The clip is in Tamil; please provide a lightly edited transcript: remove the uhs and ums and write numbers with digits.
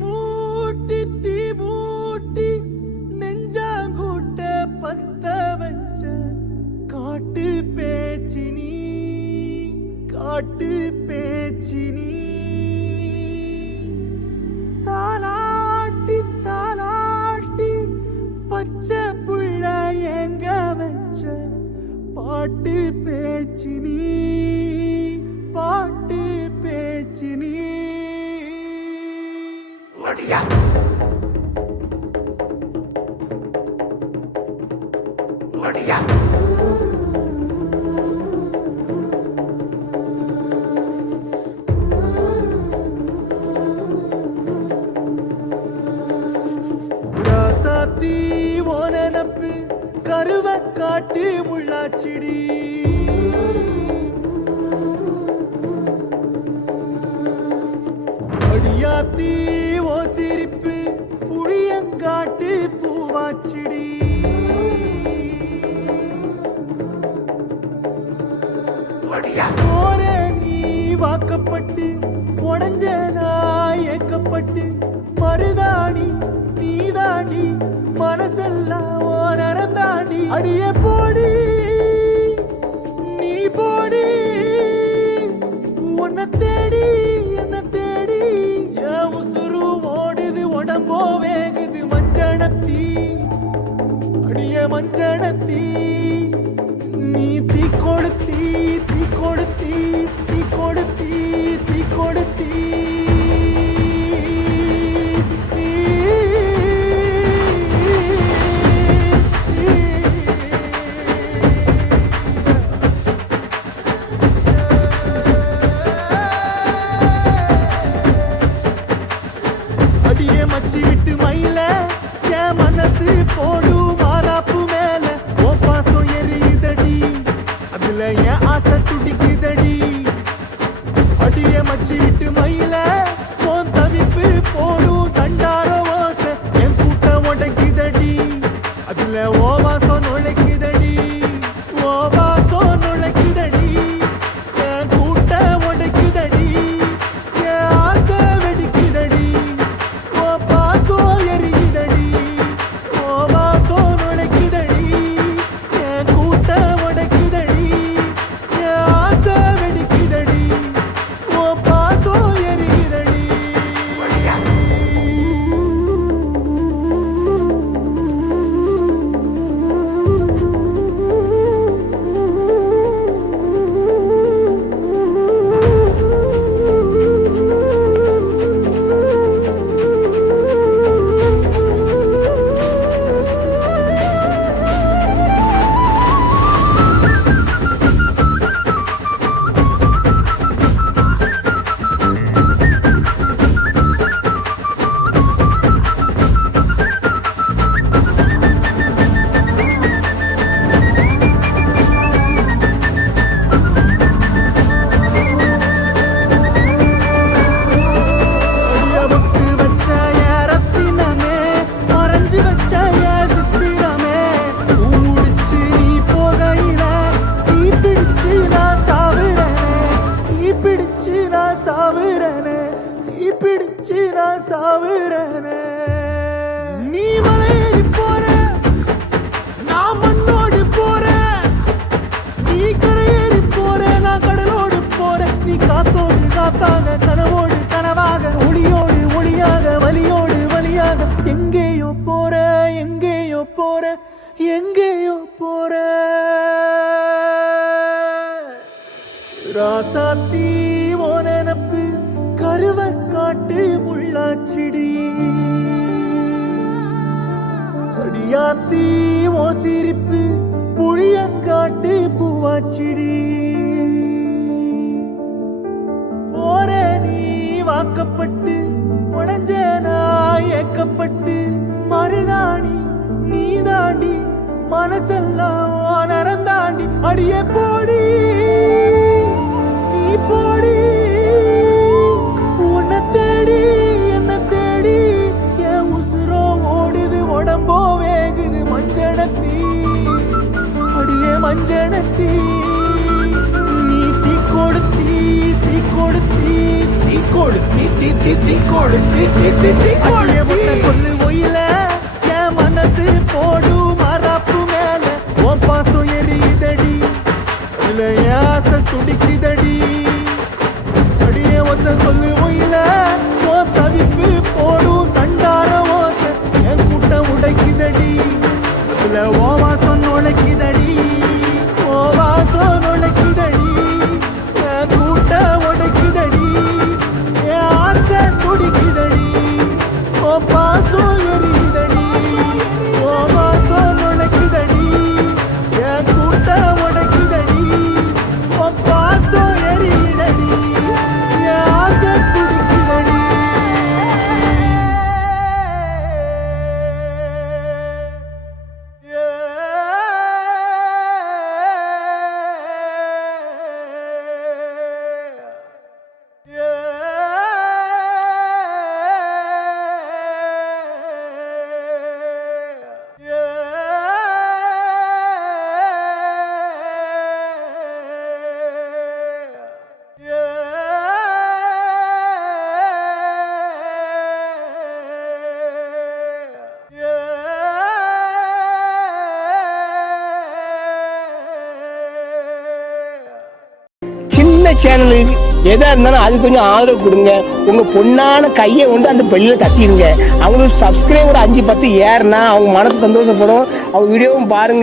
மூட்டி தீ மூட்டி நெஞ்சாங்கூட்ட பத்த வச்ச காட்டு பேச்சினி காட்டு பேச்சினி தாலாட்டி தாலாட்டி பச்சை புள்ள எங்க வச்ச பாட்டு பேச்சினி பாட்டு பேச்சினி ஒடியா ஒடியா ராசாத்தி ஓனனப்பு கருவ காட்டு முள்ளாச்சிடி அடியாத்தி ஓ சிரிப்பு புளியங்காட்டு பூவாச்சிடி போரே நீ வாக்கப்பட்டு உடஞ்ச நாய் ஏக்கப்பட்டு மருதாணி நீதாண்டி மனசெல்லாம் ஓ நரந்தாண்டி அடியே போடி நீ போடி உன்னை தேடி என்ன தேடி என் உசுரு ஓடுது உடம்போ வேகுது மஞ்சனத்தி அடியே மஞ்சனத்தி நீ தீ கொடுத்தி தீ கொடுத்தி தீ கொடுத்தி தீ கொடுத்தி அடியே மச்சி விட்டு மயில என் மனசு போடு மாறாப்பு மேல ஓ பாசம் எரியுதடி அதுல என் ஆசை துடிக்குதடி அடியே மச்சி விட்டு மயில போன் தவிப்பு போடும் தண்டார ஓசை என் கூட்டம் உடைக்குதடி அதுல ஓ வாசம் நுழைக்குதடி ஓ வாசம் நுழைக்குதடி என் கூட்டம் உடைக்குதடி என் ஆசை வெடிக்குதடி ஓ பாசம் எரிக்குதடி ஓ வாசம் நுழைக்குதடி என் கூட்டம் உடைக்குதடி என் ஆசை வெடிக்குதடி ஓ பாசம் எரிக்குதடி அடியபட்டு வச்ச என் ரத்தினமே மறைஞ்சு வச்ச என் சித்திரமே பூ முடிச்சு நீ போகையில தீ பிடிச்சு நான் சாவுறனே தீ பிடிச்சு நான் சாவுறனே தீ பிடிச்சு நான் சாவுறனே நீ மலையேறி போற நான் மண்ணோடு போறேன் நீ கரையேறி போற நான் கடலோடு போறேன் நீ காத்தோடு காத்தாக கனவோடு கனவாக ஒளியோடு ஒளியாக வலியோடு வலியாக எங்கேயோ போற எங்கேயோ போற எங்கேயோ போற ராசாத்தி ஓ நெனப்பு கருவ காட்டு முள்ளாச்சிடி அடியாத்தி ஓ சிரிப்பு புளியங்காட்டு பூவாச்சிடி போரே நீ வாக்கப்பட்டு உடஞ்ச நாய் ஏக்கப்பட்டு மருதாணி நீதாண்டி மனசெல்லாம் ஓ நரந்தாண்டி அடியே போடி நீ போடி உன்னை தேடி என்ன தேடி என் உசுரோ ஓடுது உடம்போ வேகுது மஞ்சனத்தி அடியே மஞ்சனத்தி நீ தீ கொடுத்தி தீ கொடுத்தி தீ கொடுத்தி சொல்லு ஒயில என் மனசு போடு மரப்பு மேல உன் பாசம் எரியுதடி இதுல என் ஆசை துடிக்குதடி அடியே ஒத்த சொல்லு ஒயில உன் தவிப்பு போடும் தண்டார ஓசை என் கூட்டம் உடைக்குதடி இதுல ஓ வாசம் நுழைக்குதடி ஓ வாசம் நுழைக்குதடி என் கூட்டம் உடைக்குதடி என் ஆசை துடிக்குதடி ஓ பாசம் எரியுதடி ஓ வாசம் நுழைக்குதடி என் கூட்டம் உடைக்குதடி ஓ பாசம் எரியுதடி என் ஆசை துடிக்குதடி சின்ன சேனலுக்கு எதா இருந்தாலும் அது கொஞ்சம் ஆதரவு கொடுங்க. உங்க பொண்ணான கையை கொண்டு அந்த பெல்லில தட்டிடுங்க. அவங்களுக்கு சப்ஸ்கிரைபர் 5-10 ஏறுனா அவங்க மனசு சந்தோஷப்படும். அவங்க வீடியோவும் பாருங்க.